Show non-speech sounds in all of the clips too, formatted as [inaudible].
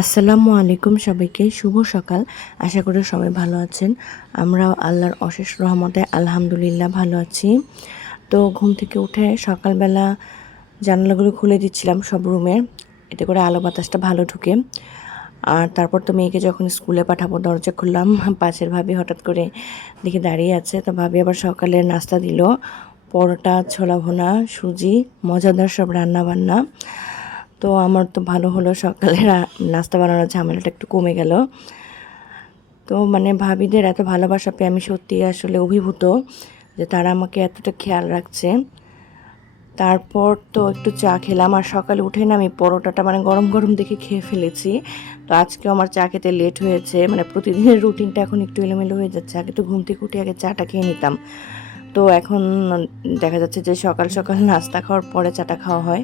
আসসালামু আলাইকুম সবাইকে। শুভ সকাল। আশা করি সবাই ভালো আছেন। আমরাও আল্লাহর অশেষ রহমতে আলহামদুলিল্লাহ ভালো আছি। তো ঘুম থেকে উঠে সকালবেলা জানালাগুলো খুলে দিচ্ছিলাম সব রুমের এতে করে আলো বাতাসটা ভালো ঢুকে। আর তারপর তো মেয়েকে যখন স্কুলে পাঠাবো, দরজা খুললাম। পাশের ভাবি হঠাৎ করে দেখে দাঁড়িয়ে আছে। তো ভাবি আবার সকালে নাস্তা দিল। পরোটা, ছোলা ভোনা, সুজি, মজাদার সব রান্না বান্না তো আমার তো ভালো হলো সকালে নাস্তা বানানোর ঝামেলাটা একটু কমে গেল। তো মানে ভাবিদের এত ভালোবাসা পেয়ে আমি সত্যি আসলে অভিভূত যে তারা আমাকে এতটা খেয়াল রাখছে। তারপর তো একটু চা খেলাম আর সকালে উঠে না আমি পরোটাটা মানে গরম গরম দেখে খেয়ে ফেলেছি। তো আজকে আমার চা খেতে লেট হয়েছে মানে প্রতিদিনের রুটিনটা এখন একটু এলোমেলো হয়ে যাচ্ছে। আগে তো ঘুম থেকে উঠে আগে চাটা খেয়ে নিতাম। তো এখন দেখা যাচ্ছে যে সকাল সকাল নাস্তা খাওয়ার পরে চাটা খাওয়া হয়।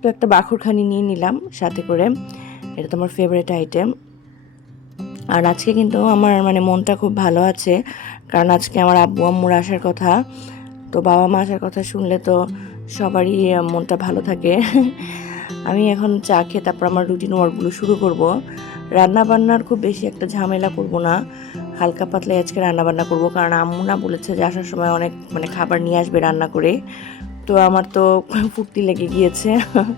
তো একটা বাখুরখানি নিয়ে নিলাম সাথে করে। এটা তো আমার ফেভারিট আইটেম আর আজকে কিন্তু আমার মানে মনটা খুব ভালো আছে, কারণ আজকে আমার আব্বু, আম্মুর আসার কথা, তো বাবা মা আসার কথা শুনলে তো সবারই মনটা ভালো থাকে। [laughs] আমি এখন চা খেয়ে তারপর আমার রুটিন ওয়ার্কগুলো শুরু করব। রান্না বান্নার খুব বেশি একটা ঝামেলা করব না। হালকা পাতলা আজকে রান্না বান্না করব, কারণ আম্মু না বলেছে যে আসার সময় অনেক মানে খাবার নিয়ে আসবে রান্না করে। তো আমার তো [laughs] ফুর্তি লেগে গিয়েছে।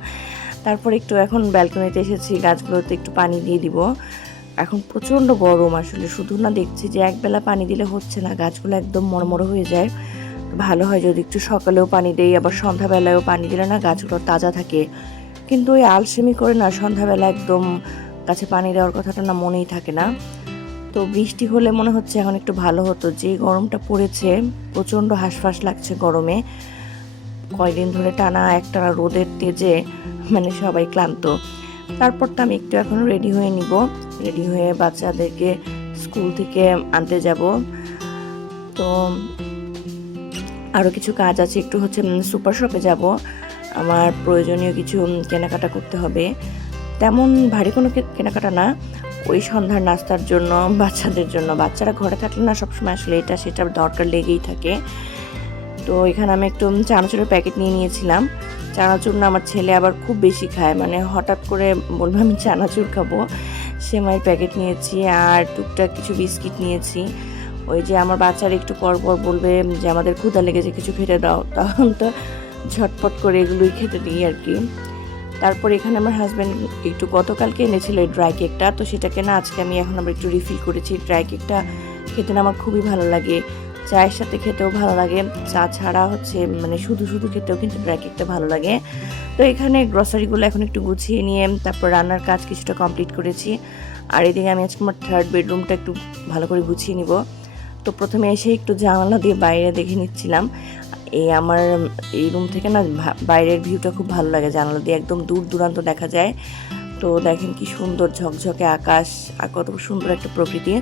[laughs] তারপর একটু এখন ব্যালকনিতে এসেছি, গাছগুলোতে একটু পানি দিয়ে দিব। এখন প্রচণ্ড গরম আসলে, শুধু না দেখছি যে একবেলা পানি দিলে হচ্ছে না, গাছগুলো একদম মরমর হয়ে যায়। ভালো হয় যদি একটু সকালেও পানি দেই, আবার সন্ধ্যাবেলায়ও পানি দিলে না গাছগুলো তাজা থাকে। কিন্তু ওই আলসেমি করে না সন্ধ্যাবেলা একদম গাছে পানি দেওয়ার কথাটা না মনেই থাকে না। তো বৃষ্টি হলে মনে হচ্ছে এখন একটু ভালো হতো। যে গরমটা পড়েছে, প্রচণ্ড হাঁসফাঁস লাগছে গরমে। কয়দিন ধরে টানা একটা রোদের তেজে মানে সবাই ক্লান্ত। তারপর তো আমি একটু এখন রেডি হয়ে নিব। রেডি হয়ে বাচ্চাদেরকে স্কুল থেকে আনতে যাব। তো আরও কিছু কাজ আছে, একটু হচ্ছে সুপার শপে যাব। আমার প্রয়োজনীয় কিছু কেনাকাটা করতে হবে। তেমন ভারী কোনো কেনাকাটা না। ওই সন্ধ্যার নাস্তার জন্য, বাচ্চাদের জন্য। বাচ্চারা ঘরে থাকলে না সবসময় আসলে এটা, সেটার দরকার লেগেই থাকে। তো এখানে আমি একটু চানাচুরের প্যাকেট নিয়ে নিয়েছিলাম। চানাচুর না আমার ছেলে আবার খুব বেশি খায় মানে হঠাৎ করে বলবে আমি চানাচুর খাব। সেমাইয়ের প্যাকেট নিয়েছি আর টুকটাক কিছু বিস্কিট নিয়েছি। ওই যে আমার বাচ্চারা একটু পর পর বলবে যে, আমাদের ক্ষুধা লেগেছে, কিছু খেতে দাও। [laughs] তখন তো ঝটপট করে এগুলোই খেতে দিই আর কি। তারপর এখানে আমার হাজব্যান্ড একটু গতকালকে এনেছিল এই ড্রাই কেকটা তো সেটাকে না আজকে আমি এখন আবার একটু রিফিল করেছি। ড্রাই কেকটা খেতে না আমার খুবই ভালো লাগে। চায়ের সাথে খেতেও ভালো লাগে। চা ছাড়া হচ্ছে মানে শুধু শুধু খেতেও কিন্তু ড্রাই কেকটা ভালো লাগে। তো এখানে গ্রসারিগুলো এখন একটু গুছিয়ে নিয়ে তারপর রান্নার কাজ কিছুটা কমপ্লিট করেছি। আর এদিকে আমি আজকে আমার থার্ড বেডরুমটা একটু ভালো করে গুছিয়ে নিব। তো প্রথমে এসে একটু জানালা দিয়ে বাইরে দেখে নিচ্ছিলাম। এই আমার এই রুম থেকে না বাইরের ভিউটা খুব ভালো লাগে জানালা দিয়ে। একদম দূর দূরান্ত দেখা যায়। তো দেখেন কি সুন্দর ঝকঝকে আকাশ আর কত সুন্দর একটা প্রকৃতি।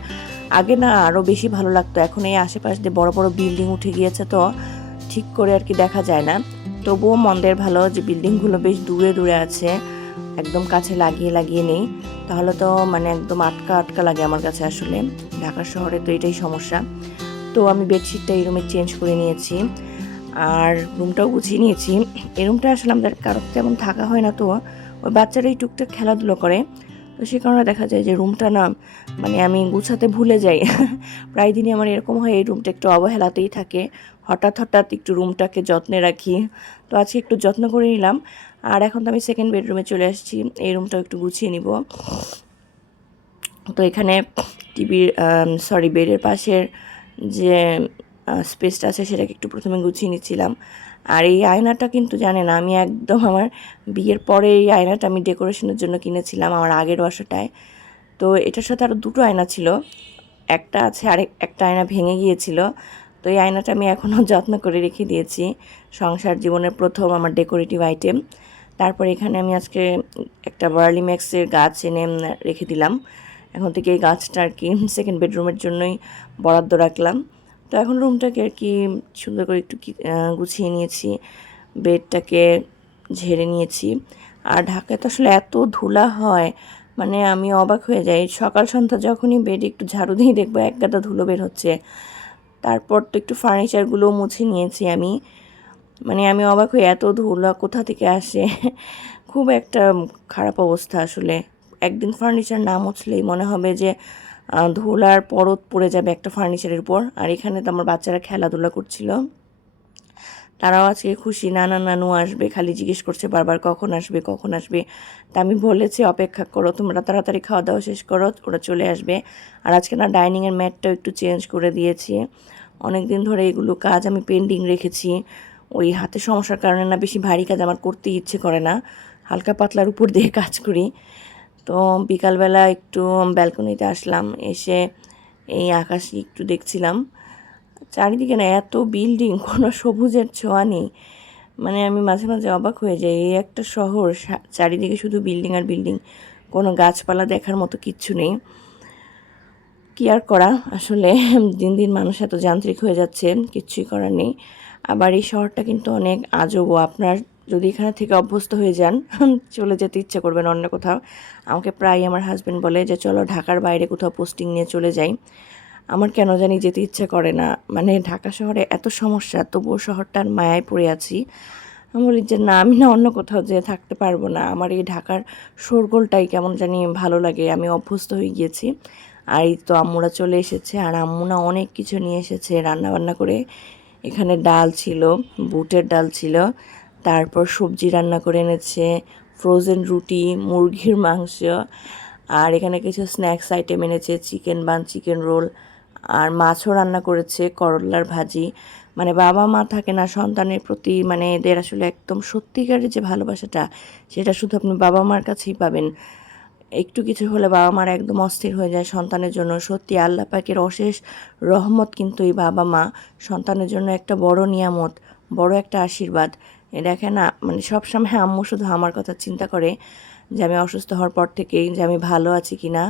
আগে না আরও বেশি ভালো লাগতো। এখন এই আশেপাশ দিয়ে বড় বড় বিল্ডিং উঠে গিয়েছে তো ঠিক করে আর কি দেখা যায় না। তবুও মন্দের ভালো যে বিল্ডিংগুলো বেশ দূরে দূরে আছে, একদম কাছে লাগিয়ে লাগিয়ে নেই। তাহলে তো মানে একদম আটকা আটকা লাগে আমার কাছে আসলে। ঢাকা শহরে তো এটাই সমস্যা। তো আমি বেডশিটটা এই রুমে চেঞ্জ করে নিয়েছি। আর রুমটাও গুছিয়ে নিয়েছি। এই রুমটা আসলে আমাদের কারও তেমন থাকা হয় না তো। ওই বাচ্চারা এই টুকটাক খেলাধুলো করে। তো সে কারণে দেখা যায় যে রুমটা না মানে আমি গুছাতে ভুলে যাই। [laughs] প্রায় দিনই আমার এরকম হয়, এই রুমটা একটু অবহেলাতেই থাকে। হঠাৎ হঠাৎ একটু রুমটাকে যত্নে রাখি। তো আজকে একটু যত্ন করে নিলাম। আর এখন তো আমি সেকেন্ড বেডরুমে চলে আসছি, এই রুমটাও একটু গুছিয়ে নিব। তো এখানে টিভির সরি বেডের পাশের যে স্পেসটা আছে, সেটাকে একটু প্রথমে গুছিয়ে নিচ্ছিলাম। আর এই আয়নাটা কিন্তু জানেন, আমি একদম আমার বিয়ের পরে এই আয়নাটা আমি ডেকোরেশনের জন্য কিনেছিলাম, আমার আগের বাসাটায় তো এটার সাথে আরও দুটো আয়না ছিল, একটা আছে আরেক একটা আয়না ভেঙে গিয়েছিল। তো এই আয়নাটা আমি এখনও [laughs] যত্ন করে রেখে দিয়েছি, সংসার জীবনের প্রথম আমার ডেকোরেটিভ আইটেম তারপর এখানে আমি আজকে একটা বার্লি ম্যাক্সের গাছ এনে রেখে দিলাম। এখন থেকে এই গাছটা আর কি সেকেন্ড বেডরুমের জন্যই বরাদ্দ রাখলাম। তো এখন রুমটাকে আর কি সুন্দর করে একটু গুছিয়ে নিয়েছি, বেডটাকে ঝেড়ে নিয়েছি। আর ঢাকায় তো আসলে এত ধুলা হয় মানে আমি অবাক হয়ে যাই। সকাল সন্ধ্যা যখনই বেড একটু ঝাড়ু দিয়ে দেখব এক গাদা ধুলো বের হচ্ছে, তারপর তো একটু ফার্নিচারগুলো মুছে নিয়েছি আমি। মানে আমি অবাক হয়ে এত ধুলা কোথা থেকে আসে? খুব একটা খারাপ অবস্থা আসলে। একদিন ফার্নিচার না মুছলেই মনে হবে যে ধুলার পরত পড়ে যাবে একটা ফার্নিচারের উপর। আর এখানে তো আমার বাচ্চারা খেলাধুলা করছিল। তারাও আজকে খুশি নানা নানু আসবে, খালি জিজ্ঞেস করছে বারবার কখন আসবে কখন আসবে। তা আমি বলেছি, অপেক্ষা করো, তোমরা তাড়াতাড়ি খাওয়া দাওয়া শেষ করো, ওরা চলে আসবে। আর আজকে না ডাইনিংয়ের ম্যাটটাও একটু চেঞ্জ করে দিয়েছি। অনেক দিন ধরে এগুলো কাজ আমি পেন্ডিং রেখেছি। ওই হাতে সমস্যার কারণে না বেশি ভারী কাজ আমার করতে ইচ্ছে করে না। হালকা পাতলার উপর দিয়ে কাজ করি। তো বিকালবেলা একটু ব্যালকনিতে আসলাম, এসে এই আকাশ একটু দেখছিলাম। চারিদিকে না এত বিল্ডিং, কোনো সবুজের ছোঁয়া নেই। মানে আমি মাঝে মাঝে অবাক হয়ে যাই, এই একটা শহর চারিদিকে শুধু বিল্ডিং আর বিল্ডিং, কোনো গাছপালা দেখার মতো কিচ্ছু নেই। কি আর করা? আসলে দিন দিন মানুষ এত যান্ত্রিক হয়ে যাচ্ছে কিচ্ছুই করার নেই। আবার এই শহরটা কিন্তু অনেক আজব আপনার যদি এখানে থেকে অভ্যস্ত হয়ে যান চলে যেতে ইচ্ছে করবেন অন্য কোথাও। আমাকে প্রায় আমার হাজব্যান্ড বলে যে, চলো ঢাকার বাইরে কোথাও পোস্টিং নিয়ে চলে যাই। আমার কেন জানি যেতে ইচ্ছে করে না। মানে ঢাকা শহরে এত সমস্যা, তবুও শহরটার মায়ায় পড়ে আছি। আমি বলি যে, না, আমি না অন্য কোথাও যেয়ে থাকতে পারব না। আমার এই ঢাকার শোরগোলটাই কেমন জানি ভালো লাগে। আমি অভ্যস্ত হয়ে গিয়েছি। আর এই তো আম্মুরা চলে এসেছে। আর আম্মু না অনেক কিছু নিয়ে এসেছে। রান্না বান্না করে এখানে ডাল ছিল, বুটের ডাল ছিল। তারপর সবজি রান্না করে এনেছে ফ্রোজেন রুটি, মুরগির মাংস, আর এখানে কিছু স্ন্যাক্স আইটেম এনেছে চিকেন বান চিকেন রোল আর মাছও রান্না করেছে, করলার ভাজি। মানে বাবা মা থাকে না, সন্তানের প্রতি মানে এদের আসলে একদম সত্যিকারের যে ভালোবাসাটা, সেটা শুধু আপনি বাবা মার কাছেই পাবেন। একটু কিছু হলে বাবা মার একদম অস্থির হয়ে যায় সন্তানের জন্য। সত্যি আল্লাহ পাকের অশেষ রহমত কিন্তু এই বাবা মা। সন্তানের জন্য একটা বড় নিয়ামত, বড় একটা আশীর্বাদ। দেখে না মানে সবসময় আম্মু শুধু আমার কথা চিন্তা করে যে আমি অসুস্থ হওয়ার পর থেকেই যে আমি ভালো আছি কি না।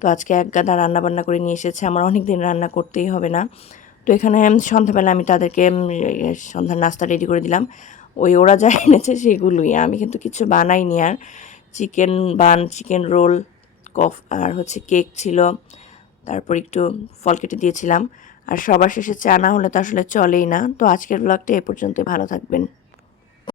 তো আজকে এক গাদা রান্না বান্না করে নিয়ে এসেছে, আমার অনেক দিন রান্না করতেই হবে না। তো এখানে সন্ধ্যাবেলা আমি তাদেরকে সন্ধ্যার নাস্তা রেডি করে দিলাম। ওই ওরা যা এনেছে সেগুলোই, আমি কিন্তু কিছু বানাইনি আর। চিকেন বান চিকেন রোল কফ, আর হচ্ছে কেক ছিল। তারপর একটু ফল কেটে দিয়েছিলাম। আর সবার শেষে চা না হলে তো আসলে চলেই না। তো আজকের ব্লগটা এ পর্যন্ত ভালো থাকবেন।